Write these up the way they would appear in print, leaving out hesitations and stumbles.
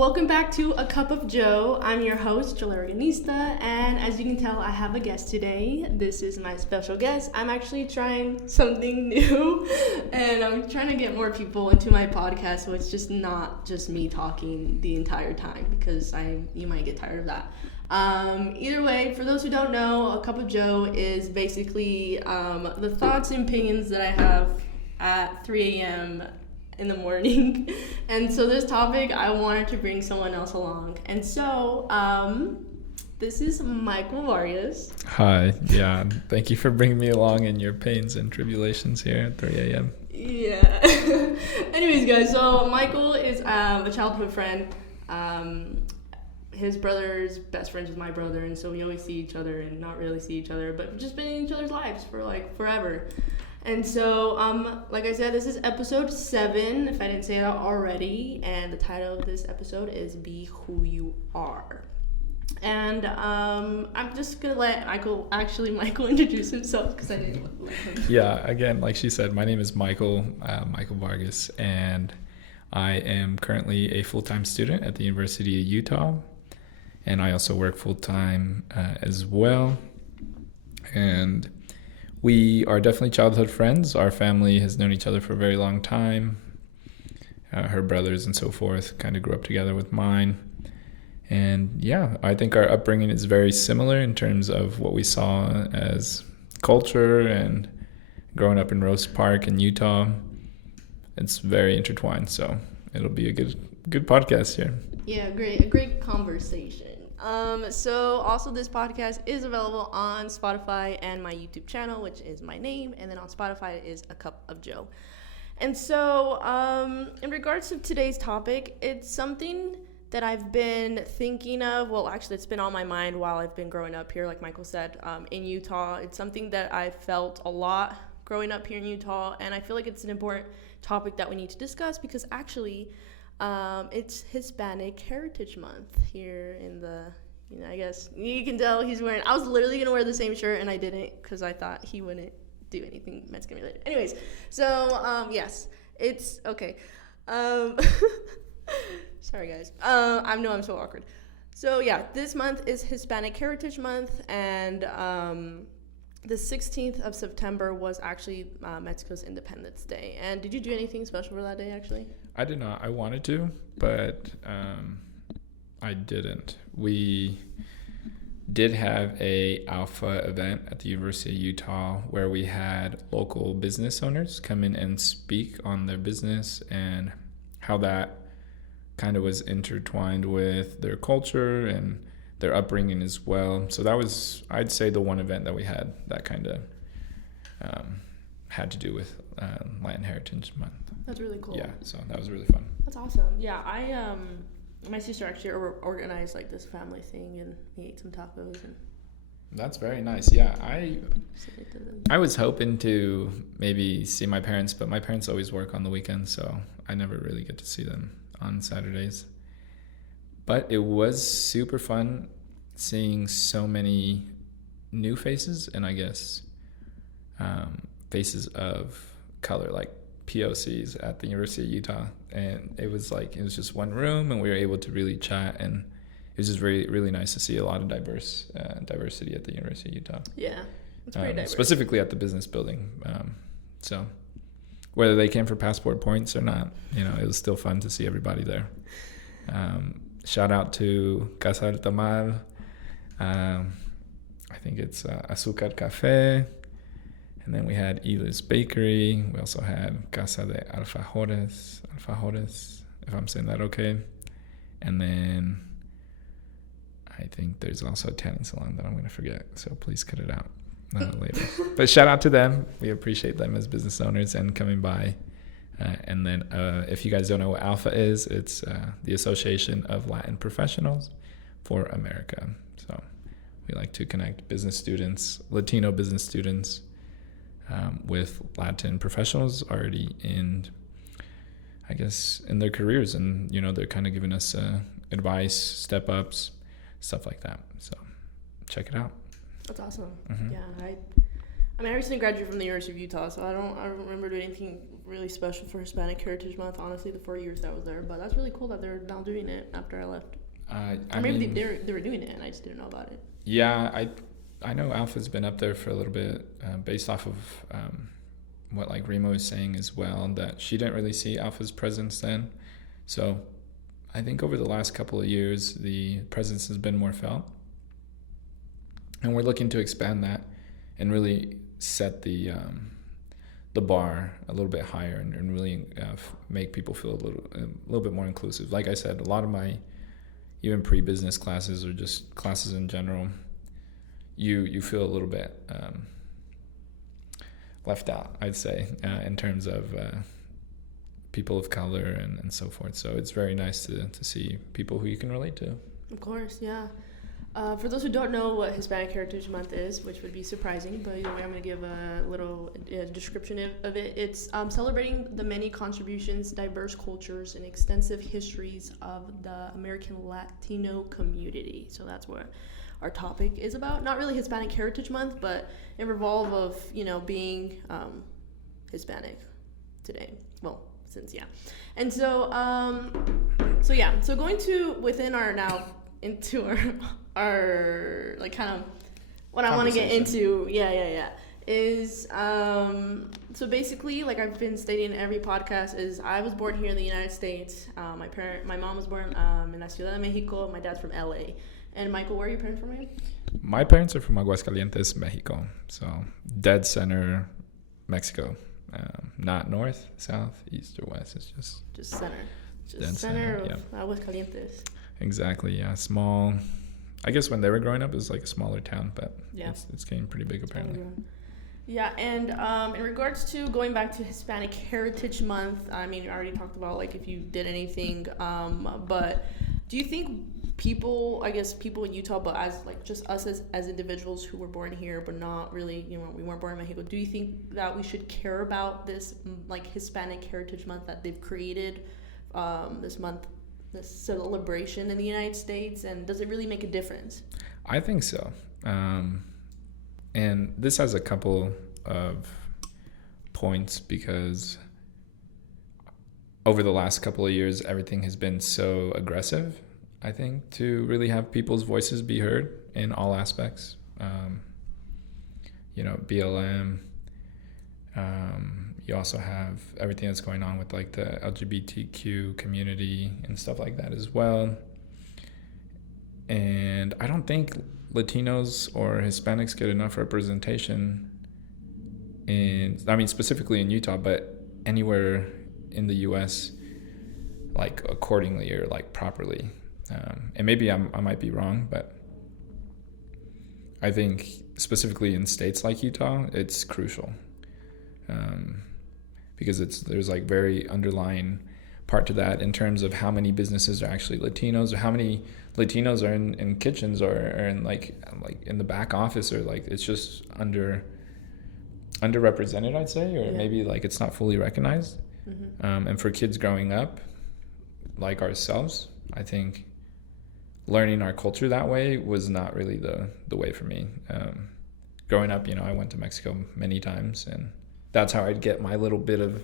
Welcome back to A Cup of Joe. I'm your host, Joel Organista, and as you can tell, I have a guest today. This is my special guest. I'm actually trying something new, and I'm trying to get more people into my podcast, so it's just not just me talking the entire time, because you might get tired of that. Either way, for those who don't know, A Cup of Joe is basically the thoughts and opinions that I have at 3 a.m. in the morning. And so this topic, I wanted to bring someone else along. And so this is Michael Vargas. Hi, yeah, thank you for bringing me along in your pains and tribulations here at 3 a.m. Yeah. Anyways, guys, so Michael is a childhood friend. His brother's best friends with my brother, and so we always see each other and not really see each other, but we've just been in each other's lives for like forever. And so, like I said, this is episode 7, if I didn't say that already, and the title of this episode is Be Who You Are. And I'm just gonna let Michael introduce himself, because I didn't let him. Yeah, again, like she said, my name is Michael Vargas, and I am currently a full-time student at the University of Utah, and I also work full-time as well. And we are definitely childhood friends. Our family has known each other for a very long time. Her brothers and so forth kind of grew up together with mine. And yeah, I think our upbringing is very similar in terms of what we saw as culture and growing up in Rose Park in Utah. It's very intertwined, so it'll be a good podcast here. Yeah, a great conversation. So also this podcast is available on Spotify and my YouTube channel, which is my name, and then on Spotify it is A Cup of Joe. And so in regards to today's topic, it's something that I've been thinking of. Well, actually, it's been on my mind while I've been growing up here, like Michael said, in Utah. It's something that I felt a lot growing up here in Utah, and I feel like it's an important topic that we need to discuss, because actually it's Hispanic Heritage Month here in the, I guess you can tell he's wearing, I was literally going to wear the same shirt and I didn't, because I thought he wouldn't do anything Mexican related. Anyways, so yes, it's okay. Sorry guys. I know I'm so awkward. So yeah, this month is Hispanic Heritage Month, and the 16th of September was actually Mexico's Independence Day. And did you do anything special for that day, actually? I did not. I wanted to, but I didn't. We did have a alpha event at the University of Utah where we had local business owners come in and speak on their business and how that kind of was intertwined with their culture and their upbringing as well. So that was, I'd say, the one event that we had that kind of had to do with Latin Heritage Month. That's really cool. Yeah, so that was really fun. That's awesome. Yeah, my sister actually organized like this family thing, and we ate some tacos. And that's very nice. Yeah, I was hoping to maybe see my parents, but my parents always work on the weekends, so I never really get to see them on Saturdays. But it was super fun seeing so many new faces, and I guess faces of color, like POCs at the University of Utah. And it was just one room, and we were able to really chat, and it was just really, really nice to see a lot of diversity at the University of Utah. Yeah, it's pretty diverse. Specifically at the business building. So whether they came for passport points or not, it was still fun to see everybody there. Shout out to Casa del Tamal. I think it's Azúcar Café. And then we had Eli's Bakery. We also had Casa de Alfajores, if I'm saying that okay. And then I think there's also a tanning salon that I'm going to forget, so please cut it out later. But shout out to them. We appreciate them as business owners and coming by. And then if you guys don't know what ALPHA is, it's the Association of Latin Professionals for America. So we like to connect business students, Latino business students, with Latin professionals already in their careers. And, they're kind of giving us advice, step-ups, stuff like that. So check it out. That's awesome. Mm-hmm. Yeah, I recently graduated from the University of Utah, so I don't remember doing anything really special for Hispanic Heritage Month. Honestly, the 4 years that I was there, but that's really cool that they're now doing it after I left. Or maybe they were doing it and I just didn't know about it. Yeah, I know Alpha's been up there for a little bit, based off of what like Remo was saying as well, that she didn't really see Alpha's presence then. So I think over the last couple of years, the presence has been more felt. And we're looking to expand that and really set the bar a little bit higher and really make people feel a little bit more inclusive. Like I said, a lot of my even pre-business classes or just classes in general, you feel a little bit left out, I'd say, in terms of people of color and so forth. So it's very nice to see people who you can relate to. Of course, yeah. For those who don't know what Hispanic Heritage Month is, which would be surprising, but either way, I'm going to give a little description of it. It's celebrating the many contributions, diverse cultures, and extensive histories of the American Latino community. So that's what our topic is about. Not really Hispanic Heritage Month, but it revolves of, being Hispanic today. Well, since, yeah. And so going to within our now into our like kind of what I want to get into is so basically, like I've been stating in every podcast, is I was born here in the United States. My mom was born in La Ciudad de Mexico. My dad's from LA. And Michael, where are your parents from again? My parents are from Aguascalientes, Mexico, so dead center Mexico. Not north, south, east, or west. It's just center. Just center of Aguascalientes. Exactly, yeah. Small. I guess when they were growing up, it was like a smaller town, but yeah, it's getting pretty big apparently. Yeah, and in regards to going back to Hispanic Heritage Month, I mean, I already talked about like if you did anything, but do you think people in Utah, but as like just us as individuals who were born here, but not really, we weren't born in Mexico, do you think that we should care about this like Hispanic Heritage Month that they've created this month, this celebration in the United States, and does it really make a difference? I think so. And this has a couple of points because over the last couple of years, everything has been so aggressive, I think, to really have people's voices be heard in all aspects. BLM. You also have everything that's going on with like the LGBTQ community and stuff like that as well. And I don't think Latinos or Hispanics get enough representation specifically in Utah, but anywhere in the U.S., like accordingly or like properly. And maybe I might be wrong, but I think specifically in states like Utah, it's crucial. Because there's like very underlying part to that in terms of how many businesses are actually Latinos, or how many Latinos are in kitchens or in like in the back office, or like it's just underrepresented, I'd say, or maybe like it's not fully recognized. Mm-hmm. And for kids growing up like ourselves, I think learning our culture that way was not really the way for me. Growing up, I went to Mexico many times, and that's how I'd get my little bit of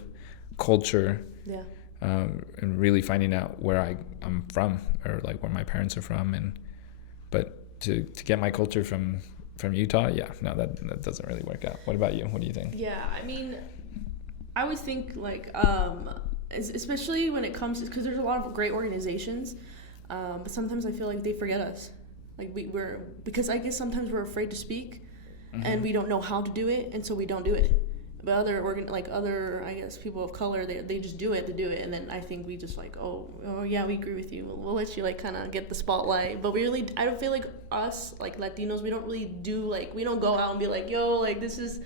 culture. Yeah. And really finding out where I'm from, or like where my parents are from, but to get my culture from Utah, that doesn't really work out. What about you? What do you think? Yeah, I mean, I always think like especially when it comes to, because there's a lot of great organizations, but sometimes I feel like they forget us. Like because I guess sometimes we're afraid to speak, mm-hmm. and we don't know how to do it, and so we don't do it. But other I guess people of color, they just do it, and then I think we just like, oh yeah, we agree with you. We'll let you like kind of get the spotlight. But I don't feel like us like Latinos, we don't really do like, we don't go out and be like, yo, like this is,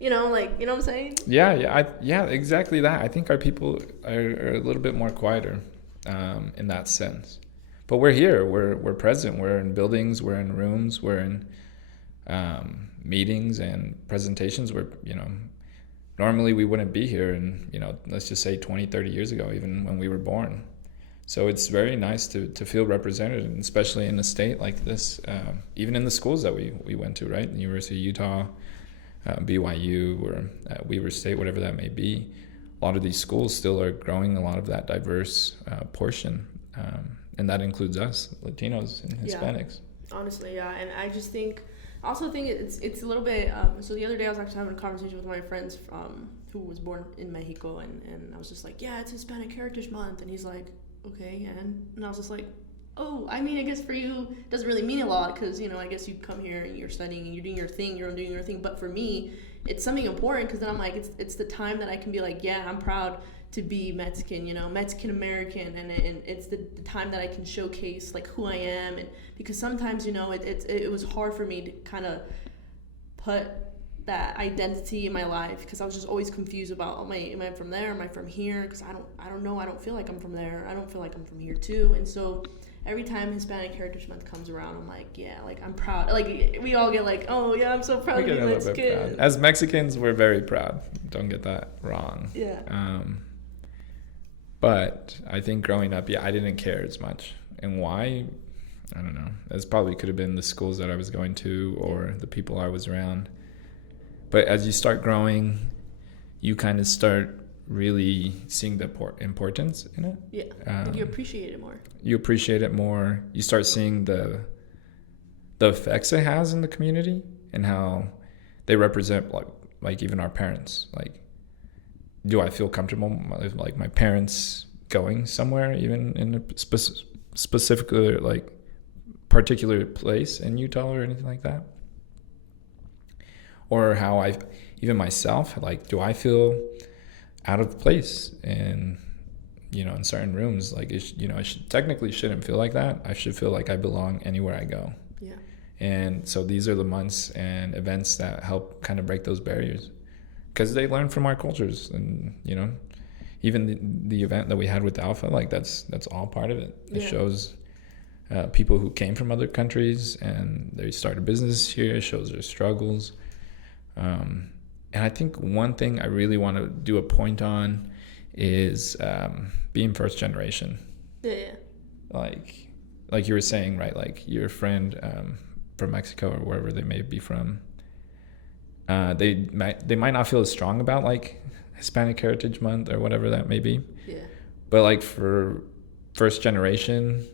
like, you know what I'm saying? Yeah, exactly that. I think our people are a little bit more quieter, in that sense. But we're here, we're present, we're in buildings, we're in rooms, we're in meetings and presentations where normally we wouldn't be here, and let's just say 20, 30 years ago, even when we were born. So it's very nice to feel represented, and especially in a state like this, even in the schools that we went to, right? The University of Utah, BYU, or Weber State, whatever that may be. a lot of these schools still are growing a lot of that diverse portion, and that includes us, Latinos and Hispanics. Honestly, yeah. And I also think it's a little bit, so the other day I was actually having a conversation with my friends who was born in Mexico, and I was just like, yeah, it's Hispanic Heritage Month, and he's like, okay, and I was just like, oh, I mean, I guess for you it doesn't really mean a lot, because, I guess you come here and you're studying and you're doing your thing, you're doing your thing, but for me, it's something important, because then I'm like, it's the time that I can be like, yeah, I'm proud to be Mexican, Mexican American, and it's the time that I can showcase like who I am, and because sometimes it was hard for me to kind of put that identity in my life, because I was just always confused about, am I from there, am I from here, because I don't know, I don't feel like I'm from there, I don't feel like I'm from here too. And so every time Hispanic Heritage Month comes around, I'm like, yeah, like I'm proud, like we all get like, oh yeah, I'm so proud to be Mexican. As Mexicans, we're very proud, don't get that wrong. Yeah. But I think growing up, I didn't care as much. And why? I don't know. This probably could have been the schools that I was going to or the people I was around. But as you start growing, you kind of start really seeing the importance in it. Yeah, you appreciate it more. You appreciate it more. You start seeing the effects it has in the community and how they represent, like even our parents. Like, do I feel comfortable with like my parents going somewhere, even in a specifically like particular place in Utah or anything like that? Or how even myself, like, do I feel out of place in certain rooms? Like, I technically shouldn't feel like that. I should feel like I belong anywhere I go. Yeah. And so these are the months and events that help kind of break those barriers, because they learn from our cultures. And even the event that we had with Alpha, like that's all part of it. It shows people who came from other countries and they started business here. It shows their struggles. And I think one thing I really want to do a point on is being first generation. Yeah. Like you were saying, right? Like your friend from Mexico or wherever they may be from, they might not feel as strong about like Hispanic Heritage Month or whatever that may be. Yeah. But like for first generation,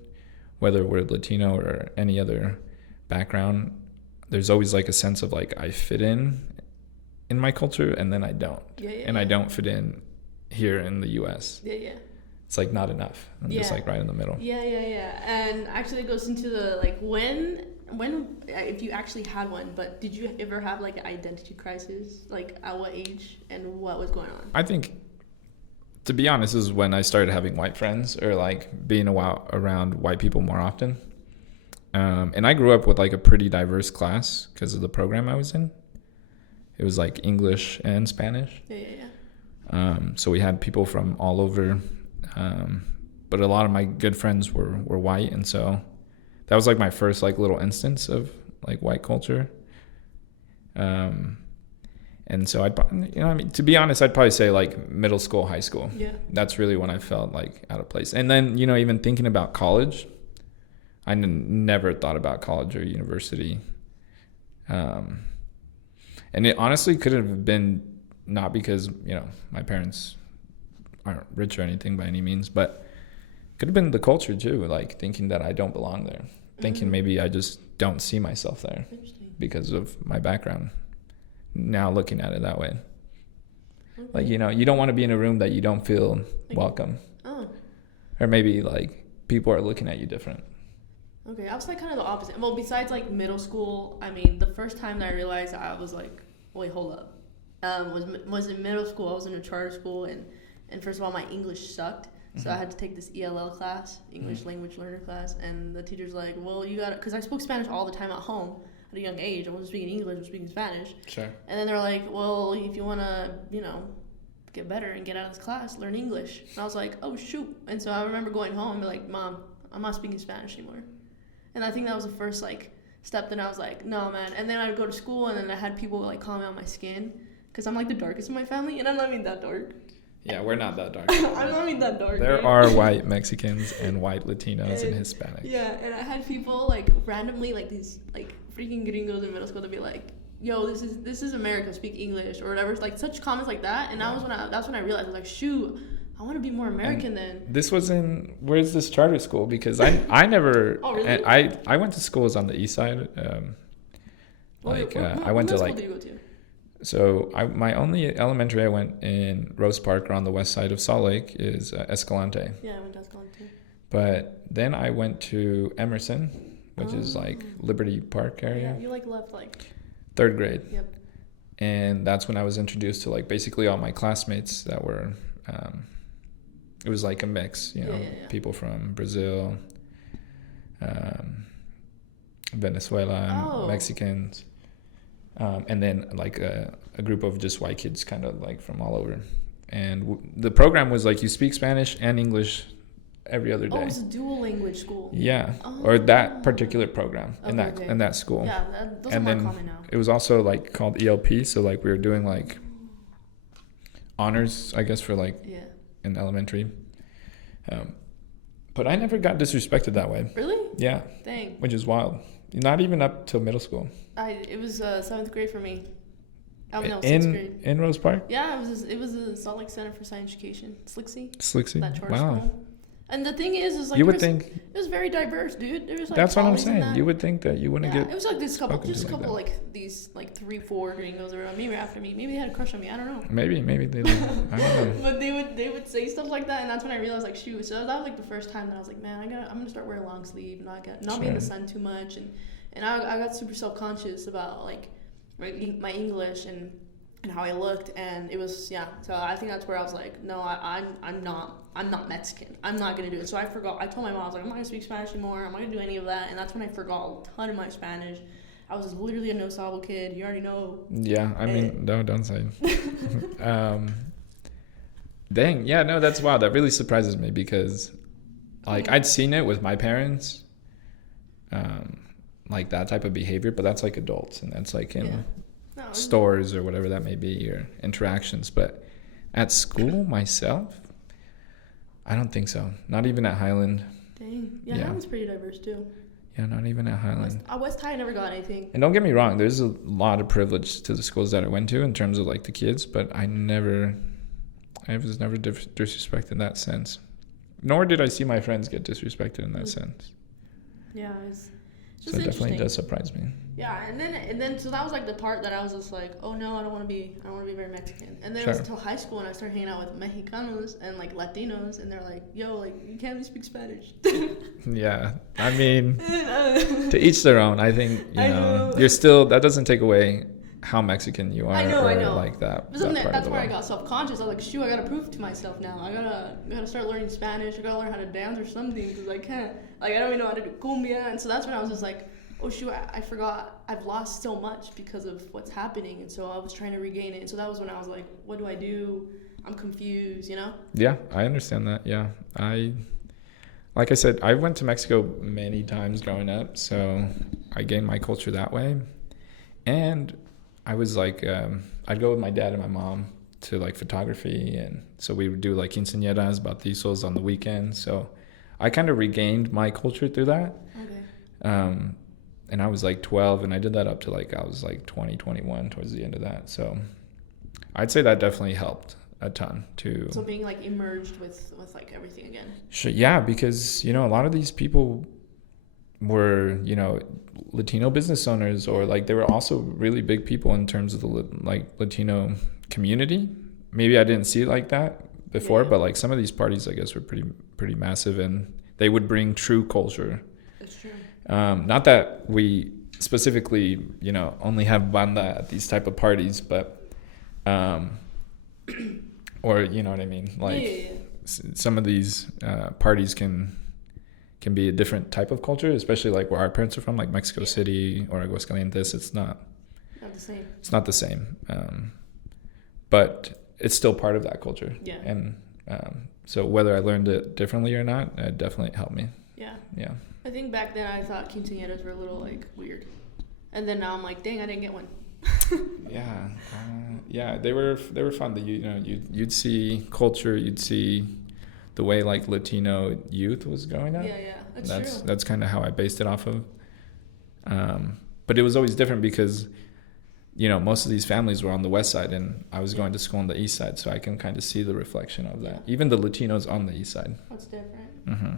whether we're Latino or any other background, there's always like a sense of like I fit in my culture and then I don't. I don't fit in here in the US. It's like not enough. I'm just like right in the middle. And actually it goes into the like when if you actually had one, but did you ever have like an identity crisis? Like at what age and what was going on? I think, to be honest, is when I started having white friends or like being around white people more often. And I grew up with like a pretty diverse class because of the program I was in. It was like English and Spanish. So we had people from all over, but a lot of my good friends were white, and so that was like my first like little instance of like white culture. And so to be honest, I'd probably say like middle school, high school. Yeah. That's really when I felt like out of place. And then, even thinking about college, I never thought about college or university. And it honestly could have been not because, my parents aren't rich or anything by any means, but could have been the culture too, like thinking that I don't belong there, thinking maybe I just don't see myself there because of my background. Now looking at it that way. Okay. Like, you don't want to be in a room that you don't feel welcome. Oh. Or maybe like people are looking at you different. Okay, I was like kind of the opposite. Well, besides like middle school, I mean, the first time that I realized I was like, wait, hold up. Was in middle school. I was in a charter school, and first of all, my English sucked. So I had to take this ELL class, English Language Learner class, and the teacher's like, well, you gotta, because I spoke Spanish all the time at home at a young age. I wasn't speaking English, I was speaking Spanish. Sure. And then they're like, well, if you want to, get better and get out of this class, learn English. And I was like, oh, shoot. And so I remember going home and be like, Mom, I'm not speaking Spanish anymore. And I think that was the first, like, step that I was like, no, man. And then I would go to school, and then I had people, like, comment on my skin, because I'm, like, the darkest in my family, and I'm not even that dark. Yeah, we're not that dark. I'm not even that dark. There are white Mexicans and white Latinos and Hispanics. Yeah, and I had people, like, randomly, like, these, like, freaking gringos in middle school to be like, yo, this is America, speak English or whatever. It's like such comments like that, and that's when I realized I was like, shoot, I want to be more American then. This was in, where's this charter school? Because I never. Oh, really? I went to schools on the east side. I went to like. Did you go to? So my only elementary I went in Rose Park, or on the west side of Salt Lake, is Escalante. Yeah, I went to Escalante. But then I went to Emerson, which is like Liberty Park area. Yeah, you like left like. 3rd grade. Yep. And that's when I was introduced to like basically all my classmates that were. It was like a mix, you know, people from Brazil, Venezuela, Mexicans. And then like a group of just white kids kind of like from all over. And the program was like you speak Spanish and English every other day. Oh, it's a dual language school. Yeah. Or that particular program in that school. Yeah, those are more common now. It was also like called ELP. So like we were doing like honors, I guess, for like in elementary. But I never got disrespected that way. Really? Yeah. Dang. Which is wild. Not even up till middle school. It was 7th grade for me. Oh no, 6th grade. In Rose Park? Yeah, it was the Salt Lake Center for Science Education, Slicksy. That charter Wow. school. And the thing is like you would think it was very diverse, dude. There was like that's what I'm saying. You would think that you wouldn't get. It was like this couple, just a like couple like these like 3-4 gringos around me or after me. Maybe they had a crush on me. I don't know. Maybe they. I don't know. But they would say stuff like that, and that's when I realized like shoot. So that was like the first time that I was like, man, I'm gonna start wearing long sleeve, not be in the sun too much, and I got super self-conscious about like my English and how I looked, and it was so I think that's where I was like, no, I'm not Mexican, I'm not gonna do it. So I told my mom, I was like, I'm not gonna speak Spanish anymore, I'm not gonna do any of that. And that's when I forgot a ton of my Spanish. I was literally a no salvo kid, you already know. I mean, no, don't say. Dang, yeah, no, that's wild. That really surprises me because like I'd seen it with my parents, like that type of behavior, but that's like adults, and that's like in stores or whatever that may be, or interactions. But at school myself, I don't think so. Not even at Highland. Dang. Yeah, Highland's pretty diverse too. Yeah, not even at Highland. West High never got anything. And don't get me wrong, there's a lot of privilege to the schools that I went to in terms of like the kids, but I was never disrespected in that sense. Nor did I see my friends get disrespected in that sense. Yeah, it's so it definitely does surprise me. Yeah, and then so that was like the part that I was just like, oh no, I don't want to be very Mexican. And then it was until high school and I started hanging out with Mexicanos and like Latinos, and they're like, yo, like you can't even speak Spanish. Yeah, I mean, to each their own. I think you know you're still, that doesn't take away how Mexican you are. I know. Like that. But that's where I got self-conscious. I was like, shoot, I gotta prove to myself now. I gotta start learning Spanish. I gotta learn how to dance or something because I can't. Like I don't even know how to do cumbia. And so that's when I was just like, oh shoot, I forgot. I've lost so much because of what's happening. And so I was trying to regain it. And so that was when I was like, what do I do? I'm confused. You know? Yeah, I understand that. Yeah, like I said, I went to Mexico many times growing up, so I gained my culture that way. And I was like, I'd go with my dad and my mom to like photography, and so we would do like quinceañeras, bautizos on the weekends. So I kind of regained my culture through that. Okay. And I was like 12, and I did that up to like I was like 20, 21 towards the end of that. So I'd say that definitely helped a ton to. So being like emerged with like everything again. Sure, yeah, because you know a lot of these people were, you know, Latino business owners, or like they were also really big people in terms of the like Latino community. Maybe I didn't see it like that before, but like some of these parties I guess were pretty massive, and they would bring true culture. That's true. Not that we specifically, you know, only have banda at these type of parties, but or you know what I mean, like some of these parties can be a different type of culture, especially like where our parents are from, like Mexico City or Aguascalientes. It's not the same. It's not the same, but it's still part of that culture. Yeah. And so whether I learned it differently or not, it definitely helped me. Yeah. Yeah. I think back then I thought quinceañeras were a little like weird, and then now I'm like, dang, I didn't get one. Yeah, they were fun. You'd see culture, you'd see the way like Latino youth was growing up. Yeah, that's true. That's kind of how I based it off of. But it was always different because most of these families were on the west side, and I was going to school on the east side, so I can kind of see the reflection of that. Even the Latinos on the east side. That's different. Mm-hmm.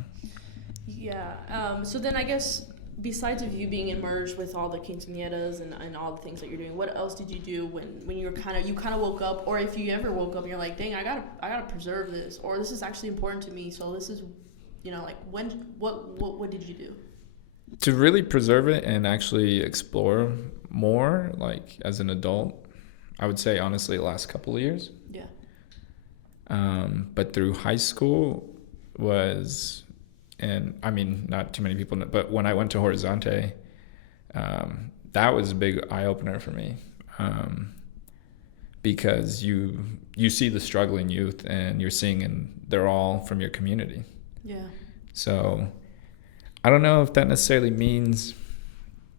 Yeah. So then I guess besides of you being immersed with all the quinceañeras and all the things that you're doing, what else did you do when you were kind of woke up, or if you ever woke up and you're like, dang, I gotta preserve this, or this is actually important to me, so this is, like what did you do? To really preserve it and actually explore more, like as an adult, I would say honestly the last couple of years. Yeah. But through high school and I mean, not too many people know, but when I went to Horizonte, that was a big eye-opener for me, because you see the struggling youth, and you're seeing, and they're all from your community. Yeah. So I don't know if that necessarily means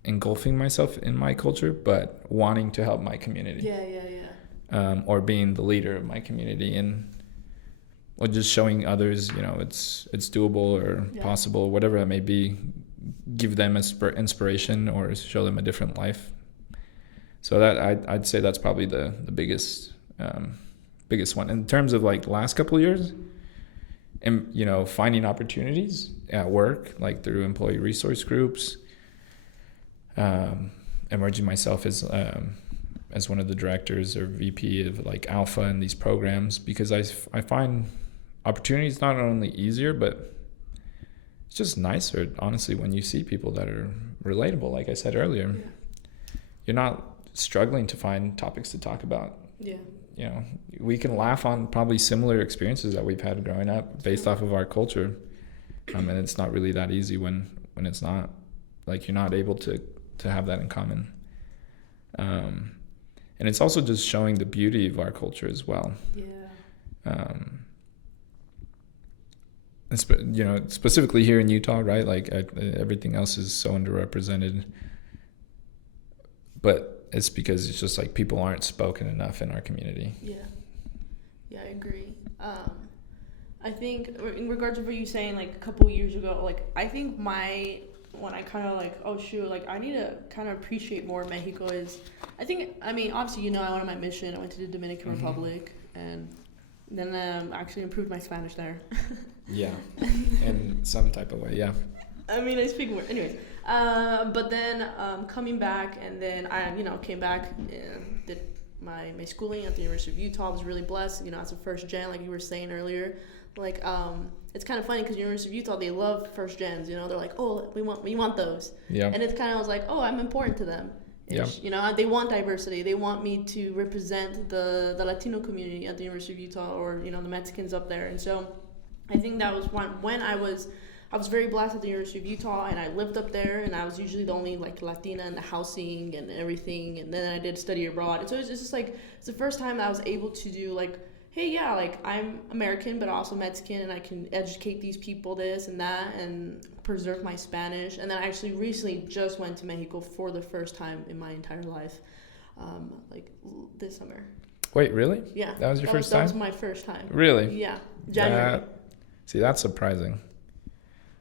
engulfing myself in my culture, but wanting to help my community. Yeah. Or being the leader of my community, or just showing others, it's doable or possible, whatever it may be. Give them inspiration or show them a different life. So that I'd say that's probably the biggest one in terms of like last couple of years. And finding opportunities at work, like through employee resource groups, emerging myself as one of the directors or VP of like Alpha in these programs, because I find opportunities not only easier, but it's just nicer, honestly, when you see people that are relatable. Like I said earlier, you're not struggling to find topics to talk about. Yeah. We can laugh on probably similar experiences that we've had growing up based off of our culture. And it's not really that easy when it's not, like, you're not able to have that in common. And it's also just showing the beauty of our culture as well. Specifically here in Utah, right? Like everything else is so underrepresented, but it's because it's just like people aren't spoken enough in our community. Yeah, I agree. I think in regards to what you saying, like a couple years ago, like I think when I kind of like, oh shoot, like I need to kind of appreciate more Mexico is, I mean, obviously, I went on my mission. I went to the Dominican Republic, and then actually improved my Spanish there. Yeah, in some type of way, yeah. I mean, I speak more. Anyways, but then coming back, and then I, came back and did my schooling at the University of Utah. I was really blessed, as a first gen, like you were saying earlier. Like, it's kind of funny because University of Utah, they love first gens. They're like, oh, we want those. Yeah. And it's kind of was like, oh, I'm important to them. Yeah. They want diversity. They want me to represent the Latino community at the University of Utah, or the Mexicans up there. And so I think that was when I was very blessed at the University of Utah, and I lived up there, and I was usually the only like Latina in the housing and everything. And then I did study abroad, and so it's just like it's the first time I was able to do like, hey, yeah, like I'm American but also Mexican, and I can educate these people this and that and preserve my Spanish. And then I actually recently just went to Mexico for the first time in my entire life, like this summer. Wait, really? Yeah. That was your first time? That was my first time. Really? Yeah. January. See, that's surprising.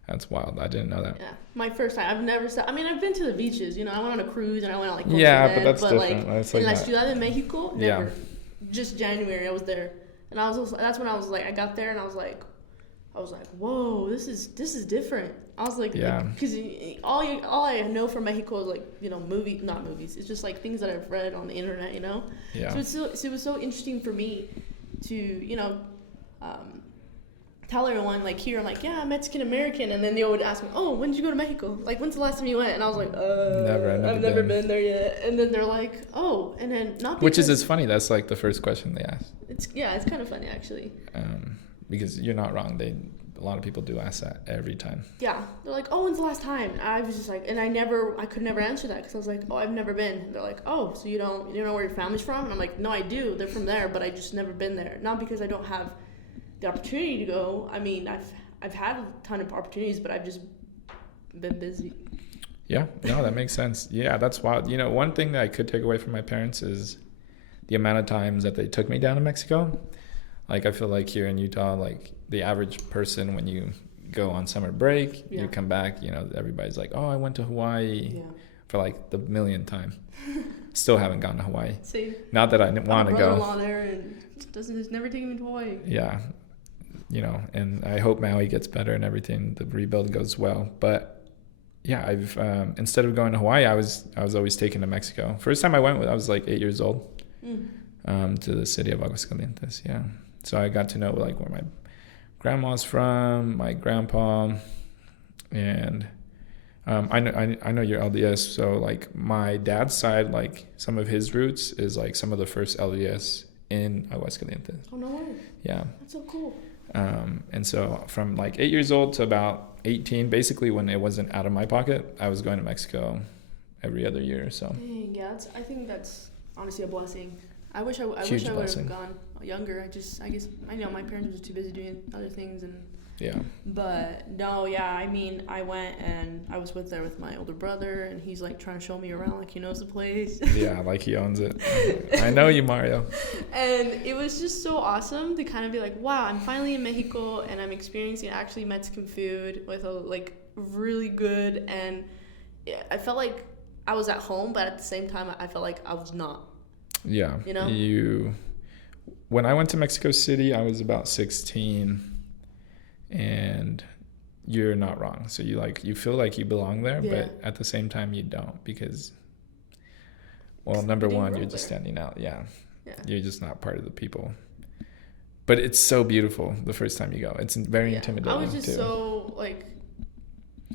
That's wild. I didn't know that. Yeah, my first time. I've been to the beaches. I went on a cruise and I went on like but that's different. Like in La Ciudad de Mexico, never. Yeah. Just January, I was there, and that's when I was like, I got there and I was like, whoa, this is different. I was like, yeah, because all I know from Mexico is like not movies. It's just like things that I've read on the internet, Yeah. So it was so interesting for me to tell everyone, like, here I'm like, yeah, I'm Mexican American, and then they would ask me, oh, when did you go to Mexico? Like, when's the last time you went? And I was like, I've never been there yet. And then they're like, oh, and then not because, which is, it's funny, that's like the first question they ask. It's kind of funny actually. Because you're not wrong, a lot of people do ask that every time. Yeah, they're like, oh, when's the last time? And I was just like, and I could never answer that because I was like, oh, I've never been. And they're like, oh, so you don't know where your family's from? And I'm like, no, I do. They're from there, but I just never been there. Not because I don't have the opportunity to go. I mean, I've had a ton of opportunities, but I've just been busy. Yeah, no, that makes sense. Yeah, that's wild. One thing that I could take away from my parents is the amount of times that they took me down to Mexico. Like, I feel like here in Utah, like the average person, when you go on summer break, you come back, everybody's like, oh, I went to Hawaii for like the millionth time. Still haven't gone to Hawaii. Same. Not that I want to go. Brother-in-law there, and it's never taken me to Hawaii. Yeah, and I hope Maui gets better and everything. The rebuild goes well, but yeah, I've instead of going to Hawaii, I was always taken to Mexico. First time I went, I was like 8 years old, to the city of Aguascalientes. Yeah, so I got to know like where my grandma's from, my grandpa, and I know you're LDS, so like my dad's side, like some of his roots is like some of the first LDS in Aguascalientes. Oh no way! Yeah, that's so cool. And so from like 8 years old to about 18, basically when it wasn't out of my pocket, I was going to Mexico every other year or so. Dang, yeah, I think that's honestly a blessing. I wish I would have gone younger. I guess I know my parents were just too busy doing other things, and yeah. But no, yeah, I mean, I went and I was there with my older brother, and he's like trying to show me around like he knows the place. Yeah, like he owns it. I know you, Mario. And it was just so awesome to kind of be like, wow, I'm finally in Mexico and I'm experiencing actually Mexican food with a like really good, and I felt like I was at home, but at the same time I felt like I was not. Yeah. You know? When I went to Mexico City, I was about 16. And you're not wrong. So you feel like you belong there, yeah. But at the same time you don't, because, well, number one, you're just standing out. Yeah. You're just not part of the people. But it's so beautiful the first time you go. It's very intimidating. I was just too. so like.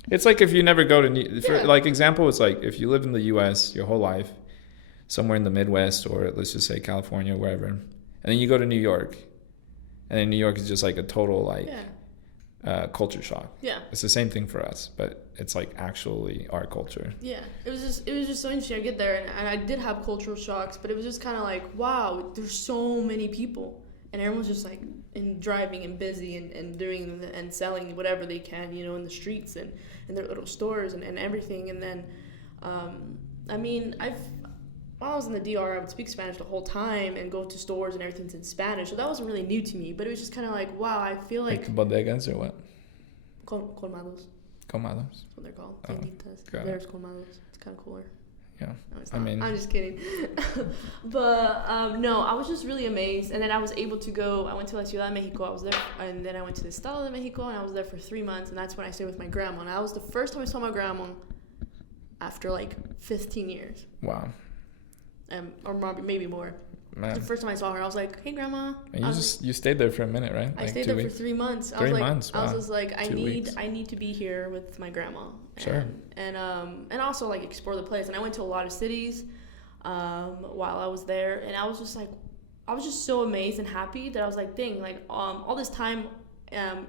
It's like if you never go to, for like example, it's like if you live in the U.S. your whole life, somewhere in the Midwest, or let's just say California, wherever, and then you go to New York, and then New York is just like a total like. Yeah. Culture shock. Yeah, it's the same thing for us, but it's like actually our culture. Yeah, it was just so interesting. I get there and I did have cultural shocks, but it was just kind of like, wow, there's so many people, and everyone's just like driving and busy and doing and selling whatever they can, in the streets and in their little stores and everything. And then, I mean, while I was in the DR, I would speak Spanish the whole time and go to stores and everything's in Spanish. So that wasn't really new to me, but it was just kind of like, wow, I feel like bodegas or what? Colmados. Colmados? That's what they're called. Oh, There's colmados. It's kind of cooler. Yeah. No, I'm just kidding. But, no, I was just really amazed. And then I was able to go, I went to La Ciudad de Mexico. I was there, and then I went to the Estado de Mexico, and I was there for 3 months. And that's when I stayed with my grandma. And that was the first time I saw my grandma after like 15 years. Wow. Or maybe more. Man. The first time I saw her, I was like, "Hey, Grandma." And you stayed there for a minute, right? I stayed there for 3 months. 3 months. Wow. I was just like, I need to be here with my grandma. Sure. And also like explore the place. And I went to a lot of cities while I was there, and I was just so amazed and happy that I was like, dang, like all this time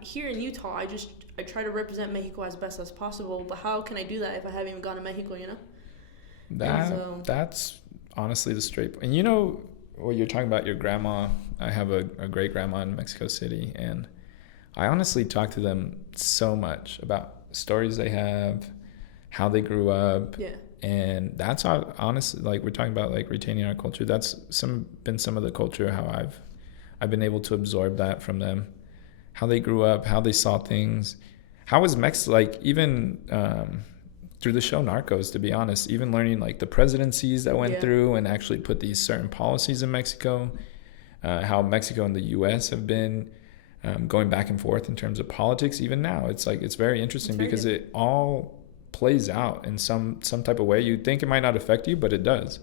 here in Utah, I try to represent Mexico as best as possible. But how can I do that if I haven't even gone to Mexico? That's honestly the straight. And what you're talking about, your grandma, I have a great grandma in Mexico City, and I honestly talk to them so much about stories they have, how they grew up. Yeah. And that's how, honestly, like we're talking about like retaining our culture. That's been some of the culture, how I've been able to absorb that from them, how they grew up, how they saw things. How was Mexico, like even through the show Narcos, to be honest, even learning like the presidencies that went through and actually put these certain policies in Mexico, how Mexico and the U.S. have been going back and forth in terms of politics. Even now, it's very interesting because it all plays out in some type of way. You'd think it might not affect you, but it does,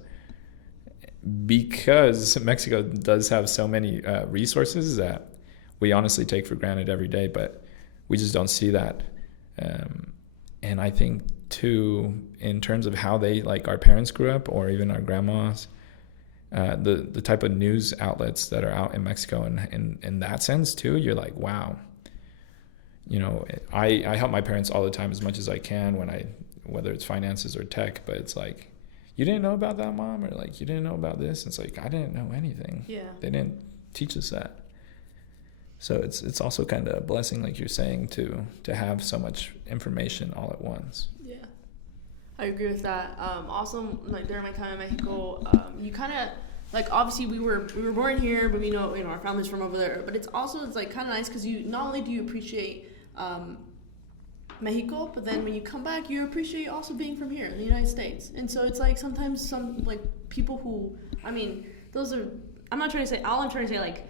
because Mexico does have so many resources that we honestly take for granted every day, but we just don't see that. And I think too, in terms of how they, like our parents grew up, or even our grandmas, the type of news outlets that are out in Mexico, and in that sense too, you're like, wow. I help my parents all the time as much as I can whether it's finances or tech, but it's like, you didn't know about that, Mom? Or like, you didn't know about this? It's like, I didn't know anything. Yeah. They didn't teach us that. So it's also kind of a blessing, like you're saying, to have so much information all at once. Yeah, I agree with that. Also, like during my time in Mexico, you kind of like, obviously we were born here, but we know our family's from over there. But it's like kind of nice because you not only do you appreciate Mexico, but then when you come back, you appreciate also being from here in the United States. And so it's like sometimes some like people who, I mean, those are, I'm not trying to say, all I'm trying to say, like,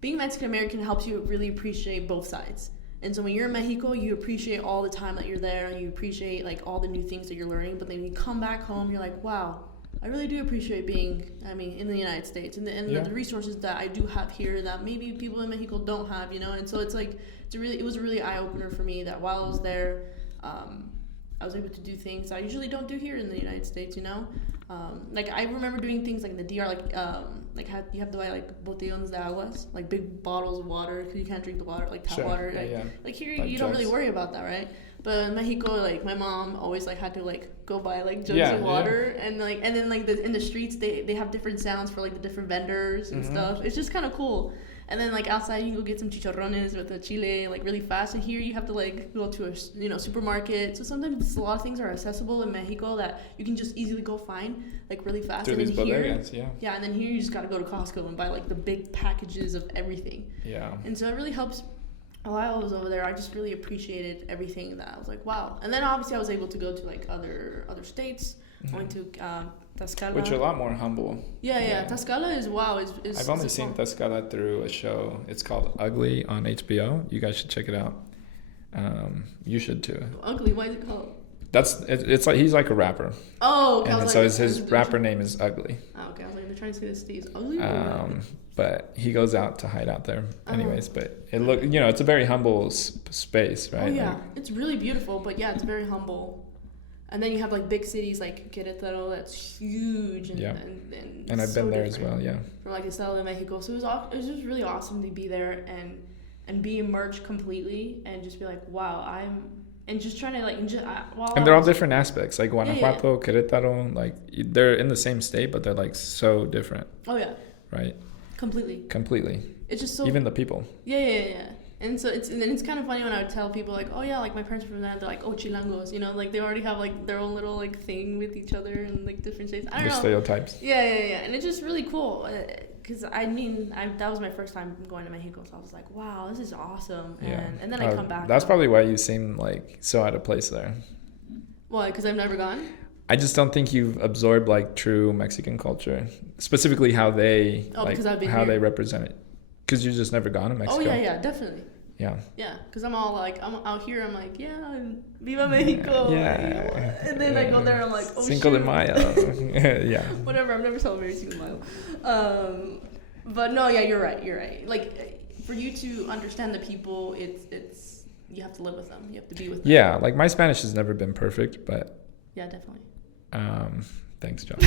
being Mexican American helps you really appreciate both sides. And so when you're in Mexico, you appreciate all the time that you're there, and you appreciate like all the new things that you're learning. But then when you come back home, you're like, wow, I really do appreciate being, I mean, in the United States and the resources that I do have here that maybe people in Mexico don't have, you know. And so it's like, it was a really eye opener for me that while I was there, I was able to do things I usually don't do here in the United States, you know. Like I remember doing things like in the DR, like you have to buy like botellones de aguas, like big bottles of water because you can't drink the water, like tap water. Like here, like you don't really worry about that, right? But in Mexico, like my mom always like had to like go buy like jugs of water, and then like in the streets they have different sounds for like the different vendors and stuff. It's just kind of cool. And then like outside you can go get some chicharrones with the chile like really fast. And here you have to like go to a supermarket. So sometimes a lot of things are accessible in Mexico that you can just easily go find like really fast. Through these bodegas, yeah. And then here you just gotta go to Costco and buy like the big packages of everything. Yeah. And so it really helps. While I was over there, I just really appreciated everything. That I was like, wow. And then obviously I was able to go to like other states. I went to Tlaxcala, which are a lot more humble. Yeah. Tlaxcala is wow. I've only seen Tlaxcala through a show. It's called Ugly on HBO. You guys should check it out. You should too. Ugly. Why is it called? It's like he's like a rapper. Oh, okay. And so his rapper name is Ugly. Oh, okay. I was like, they're trying to say this Steve's ugly. But he goes out to hide out there, anyways. But it's a very humble space, right? Oh yeah, it's really beautiful. But yeah, it's very humble. And then you have like big cities like Querétaro, that's huge, and I've been there as well, yeah. From like Estado de Mexico, so it was just really awesome to be there and be immersed completely and just be like, wow, and just trying to like and they're all different aspects, like Guanajuato, Querétaro, like they're in the same state, but they're like so different. Oh yeah. Right. Completely. It's just so even the people. Yeah. And so it's kind of funny when I would tell people like, oh yeah, like my parents are from that, they're like, oh, chilangos, you know, like they already have like their own little like thing with each other and like different states. I don't know. Stereotypes. Yeah, and it's just really cool because I mean, that was my first time going to Mexico, so I was like, wow, this is awesome. And then I come back. That's probably why you seem like so out of place there. Why? Because I've never gone. I just don't think you've absorbed like true Mexican culture, specifically how they they represent it. Because you've just never gone to Mexico. Oh yeah, definitely. Yeah, because I'm all like, I'm out here, I'm like, yeah, Viva Mexico. Yeah. And then I go there, I'm like, oh Cinco de Mayo. Yeah. Whatever, I've never celebrated Cinco de Mayo. But no, yeah, you're right. Like, for you to understand the people, it's you have to live with them. You have to be with them. Yeah, like my Spanish has never been perfect, but... Yeah, definitely. Thanks, John.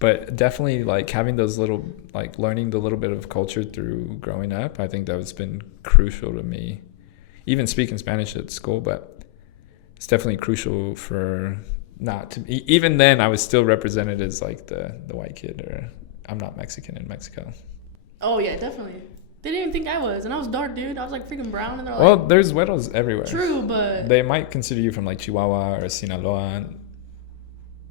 But definitely like having those little, like learning the little bit of culture through growing up, I think that has been crucial to me. Even speaking Spanish at school, but it's definitely crucial for not to be, even then I was still represented as like the white kid, or I'm not Mexican in Mexico. Oh yeah, definitely. They didn't even think I was, and I was dark, dude. I was like freaking brown, and they're like... Well, there's güeros everywhere. True, but... They might consider you from like Chihuahua or Sinaloa,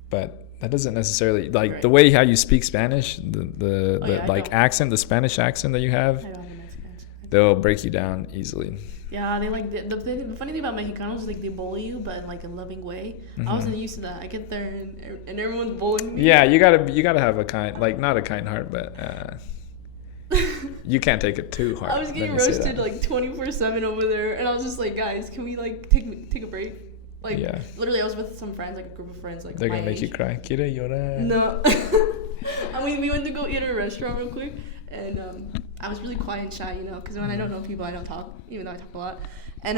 but... That doesn't necessarily like the way how you speak Spanish, the like accent, the Spanish accent that you have. I don't have an accent. They'll break you down easily. Yeah, they like the funny thing about Mexicanos is like they bully you, but in like a loving way. I wasn't used to that. I get there and everyone's bullying me. Yeah, you gotta have a kind, like not a kind heart, but you can't take it too hard. I was getting roasted like 24/7 over there, and I was just like, guys, can we like take a break? Like, literally, I was with some friends, like a group of friends. Like, they're gonna make you cry. Quiere llorar. No. I mean, we went to go eat at a restaurant real quick, and I was really quiet and shy, you know, because when I don't know people, I don't talk, even though I talk a lot. And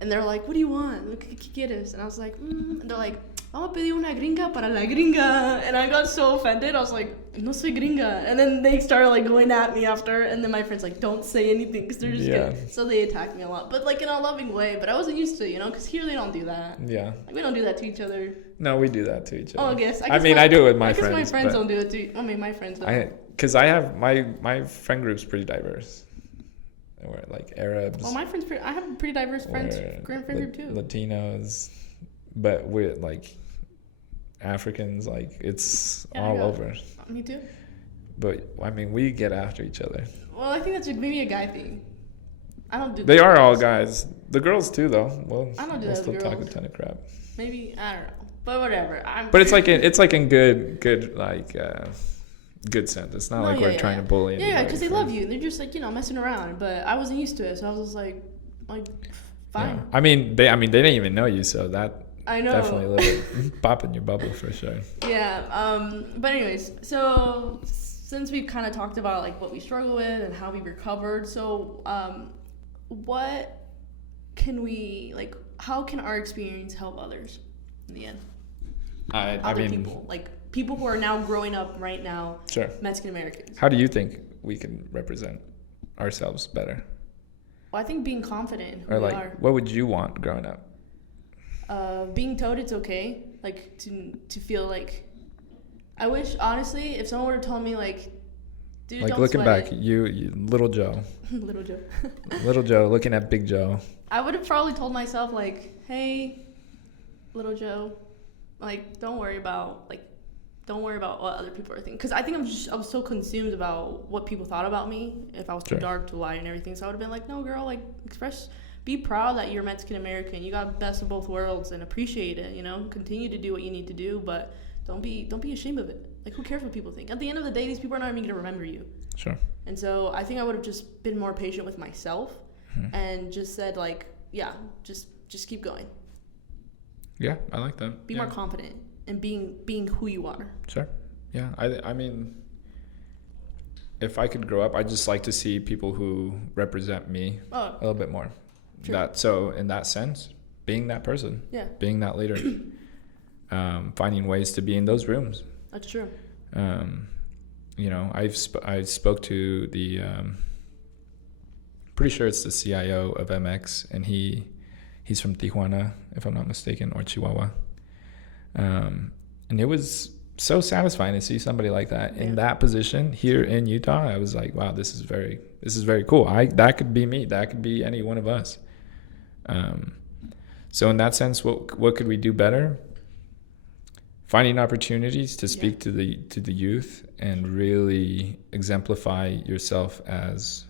they're like, what do you want? Look, ¿qué quieres? And I was like, And they're like, vamos a pedir una gringa para la gringa. And I got so offended. I was like, no soy gringa. And then they started like going at me after. And then my friends like, don't say anything because they're just kidding. So they attacked me a lot, but like in a loving way. But I wasn't used to it, you know, because here they don't do that. Yeah. Like, we don't do that to each other. No, we do that to each other. Oh, I guess I mean, I do it with my friends. I guess my friends don't do it to. I mean, my friends don't. Because I have my friend group's pretty diverse. Or like Arabs. Well, my friends, I have a pretty diverse friend group too. Latinos, but we're like Africans, like it's all over. Me too. But I mean, we get after each other. Well, I think that's maybe a guy thing. I don't do. They are all guys. The girls too, though. Well, I don't do we'll that still with talk a girls. ton of crap. Maybe I don't know, but whatever. But it's like in good like good sense. It's not like we're trying to bully anybody. Yeah, because they love you. They're just like, messing around. But I wasn't used to it, so I was just like fine. Yeah. I mean they didn't even know you, so that I know. definitely a little bit pop in your bubble for sure. Yeah. But anyways, so since we've kind of talked about like what we struggle with and how we recovered, so what can we like? How can our experience help others in the end? I mean, people, like people who are now growing up right now, sure, Mexican Americans. How do you think we can represent ourselves better? Well, I think being confident in who or we like, are. What would you want growing up? Being told it's okay, like to feel like. I wish honestly, if someone would have told me like, dude, like don't looking sweat back, it. you little Joe, Little Joe. little Joe looking at Big Joe. I would have probably told myself like, hey, little Joe, like don't worry about what other people are thinking, because I think I was so consumed about what people thought about me if I was too Sure. dark, too light, and everything. So I would have been like, no, girl, like be proud that you're Mexican American. You got best of both worlds and appreciate it. Continue to do what you need to do, but don't be ashamed of it. Like, who cares what people think? At the end of the day, these people are not even gonna remember you. Sure. And so I think I would have just been more patient with myself and just said like, yeah, just keep going. Yeah, I like that. Be more confident in being who you are. Sure. Yeah, I mean, if I could grow up, I'd just like to see people who represent me a little bit more. True. So in that sense, being that person, being that leader, finding ways to be in those rooms. That's true. I spoke to the pretty sure it's the CIO of MX, and he's from Tijuana, if I'm not mistaken, or Chihuahua. And it was so satisfying to see somebody like that in that position here in Utah. I was like, wow, this is very cool. That could be me. That could be any one of us. So in that sense, what could we do better? Finding opportunities to speak to the youth and really exemplify yourself as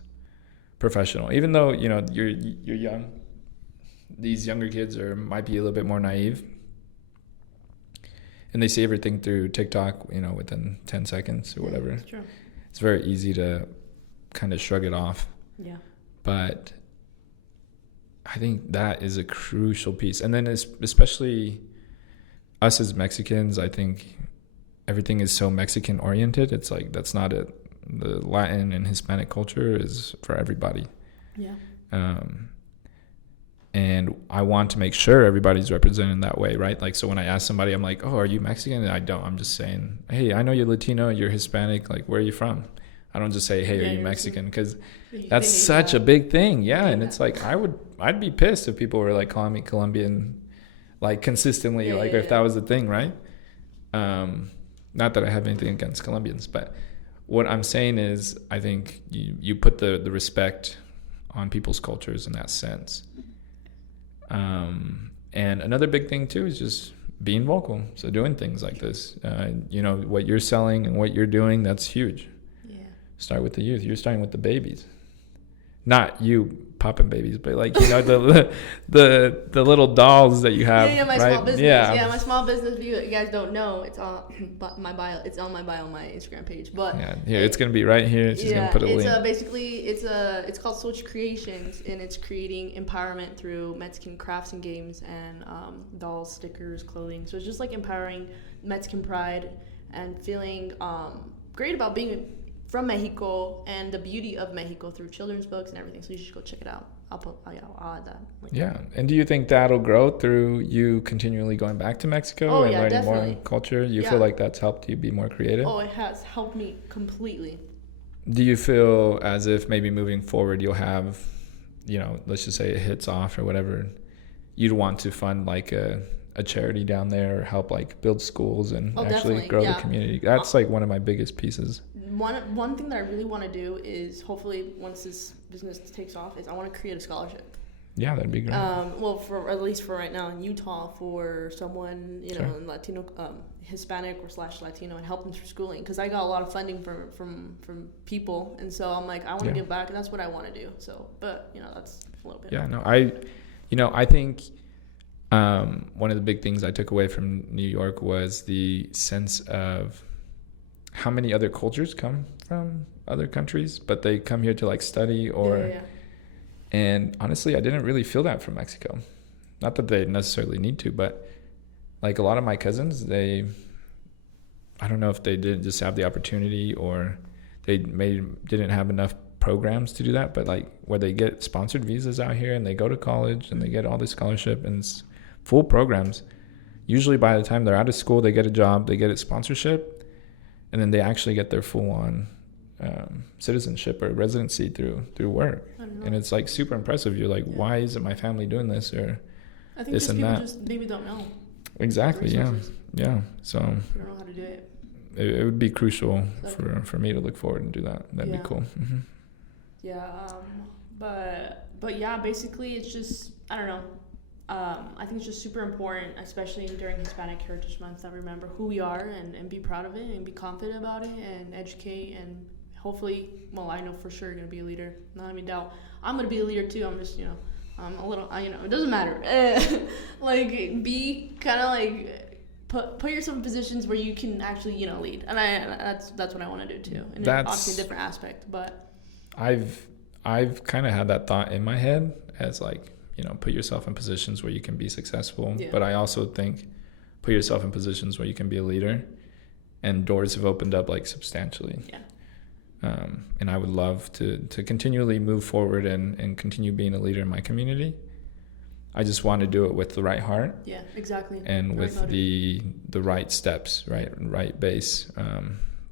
professional. Even though you're young, these younger kids might be a little bit more naive, and they see everything through TikTok, within 10 seconds or whatever. That's true. It's very easy to kind of shrug it off. Yeah. But I think that is a crucial piece. And then especially us as Mexicans, I think everything is so Mexican oriented. It's like, that's not it. The Latin and Hispanic culture is for everybody. Yeah. And I want to make sure everybody's represented that way, right? Like, so when I ask somebody, I'm like, oh, are you Mexican? And I don't. I'm just saying, hey, I know you're Latino, you're Hispanic. Like, where are you from? I don't just say, hey, are you Mexican? Because that's such a big thing. Yeah. And it's like, I'd be pissed if people were like calling me Colombian, like consistently, if that was the thing, right? Not that I have anything against Colombians, but what I'm saying is, I think you put the respect on people's cultures in that sense. And another big thing too is just being vocal. So doing things like this, what you're selling and what you're doing, that's huge. Yeah. Start with the youth. You're starting with the babies, not you popping babies, but like, the little dolls that you have. My right? small business. Yeah. My small business. If you guys don't know, it's on my bio. It's on my bio on my Instagram page. But here it's gonna be right here. She's gonna put a link. It's called Soch Creations, and it's creating empowerment through Mexican crafts and games and dolls, stickers, clothing. So it's just like empowering Mexican pride and feeling great about being from Mexico and the beauty of Mexico through children's books and everything. So you should go check it out. I'll add that. And do you think that'll grow through you continually going back to Mexico and learning definitely. more culture? You feel like that's helped you be more creative? Oh, it has helped me completely. Do you feel as if maybe moving forward you'll have, let's just say it hits off or whatever, you'd want to fund like a charity down there or help like build schools and actually grow the community? That's like one of my biggest pieces. One thing that I really want to do is, hopefully once this business takes off, is I want to create a scholarship. Yeah, that'd be great. Well, for at least for right now in Utah, for someone Sure. in Latino, Hispanic or / Latino, and help them through schooling, because I got a lot of funding from people, and so I'm like, I want to give back, and that's what I want to do. So, but that's a little bit. Yeah, no, I think one of the big things I took away from New York was the sense of how many other cultures come from other countries, but they come here to like study or. Yeah. And honestly, I didn't really feel that from Mexico. Not that they necessarily need to, but like a lot of my cousins, I don't know if they didn't just have the opportunity or they didn't have enough programs to do that, but like where they get sponsored visas out here and they go to college and they get all this scholarship and it's full programs. Usually by the time they're out of school, they get a job, they get a sponsorship, and then they actually get their full on citizenship or residency through work. And it's like super impressive. You're like, why isn't my family doing this or I think this and people that? just maybe don't know. Exactly. Yeah. So You don't know how to do it. It would be crucial for me to look forward and do that. That'd be cool. Mm-hmm. Yeah. But yeah, basically it's just, I don't know. I think it's just super important, especially during Hispanic Heritage Month, that we remember who we are and be proud of it and be confident about it and educate and hopefully, well, I know for sure you're going to be a leader. Not any doubt. I'm going to be a leader too. I'm just, I'm a little, it doesn't matter. Like, be kind of like, put yourself in positions where you can actually, lead. And that's what I want to do too. And That's obviously a different aspect, but. I've kind of had that thought in my head as like, put yourself in positions where you can be successful. Yeah. But I also think put yourself in positions where you can be a leader, and doors have opened up like substantially. Yeah. And I would love to continually move forward and continue being a leader in my community. I just want to do it with the right heart. Yeah, exactly. And with the right steps, right base.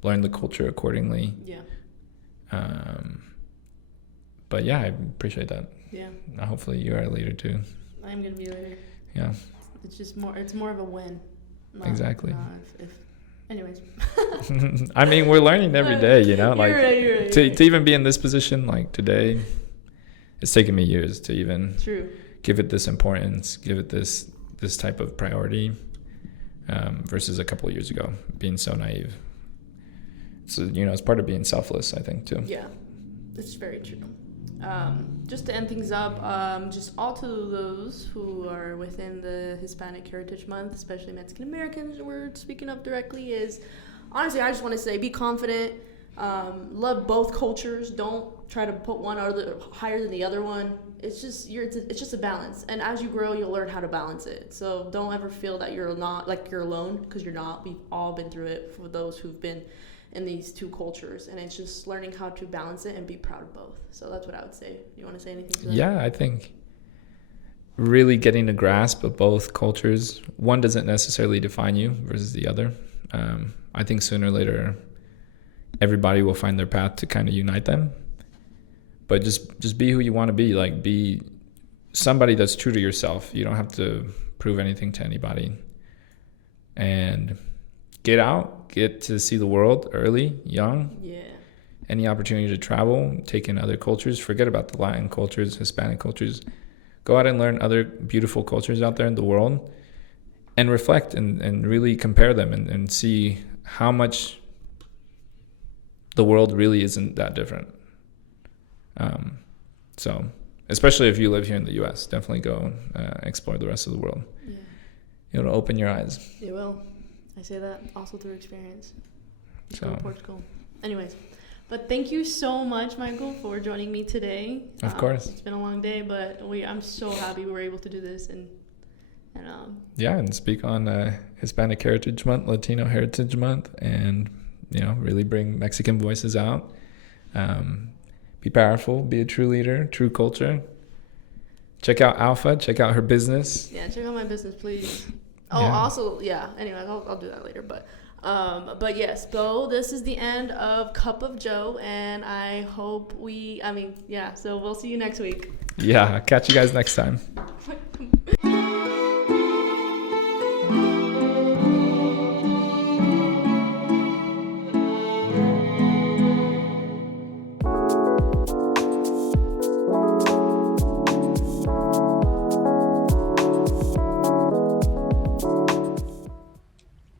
Learn the culture accordingly. Yeah. But yeah, I appreciate that. Yeah. Hopefully you are a leader too. I am going to be a leader. Yeah. It's more of a win. Exactly. Anyways. I mean, we're learning every day, like you're right. To even be in this position, like today, it's taken me years to even give it this importance, give it this type of priority, versus a couple of years ago, being so naive. So, it's part of being selfless, I think, too. Yeah, it's very true. Just to end things up, just all to those who are within the Hispanic Heritage Month, especially Mexican Americans we're speaking of directly, is honestly, I just want to say, be confident, love both cultures, don't try to put one higher than the other one. It's just a balance, and as you grow, you'll learn how to balance it. So don't ever feel that you're not, like you're alone, because you're not. We've all been through it, for those who've been in these two cultures, and it's just learning how to balance it and be proud of both. So that's what I would say. You want to say anything to that? Yeah, I think really getting a grasp of both cultures, one doesn't necessarily define you versus the other. I think sooner or later everybody will find their path to kind of unite them, but just be who you want to be. Like, be somebody that's true to yourself. You don't have to prove anything to anybody, and get to see the world early, young. Yeah. Any opportunity to travel, take in other cultures, forget about the Latin cultures, Hispanic cultures. Go out and learn other beautiful cultures out there in the world, and reflect and really compare them and see how much the world really isn't that different. So especially if you live here in the U.S., definitely go explore the rest of the world. Yeah. It'll open your eyes. It will. I say that also through experience. So Portugal. Anyways, but thank you so much, Michael, for joining me today. Of course. It's been a long day, but I'm so happy we were able to do this and speak on Hispanic Heritage Month, Latino Heritage Month, and really bring Mexican voices out. Be powerful, be a true leader, true culture. Check out Alpha, check out her business. Yeah, check out my business, please. Oh, yeah. Also, yeah. Anyway, I'll do that later. But yes, Bo, this is the end of Cup of Joe, and I hope so we'll see you next week. Yeah, catch you guys next time.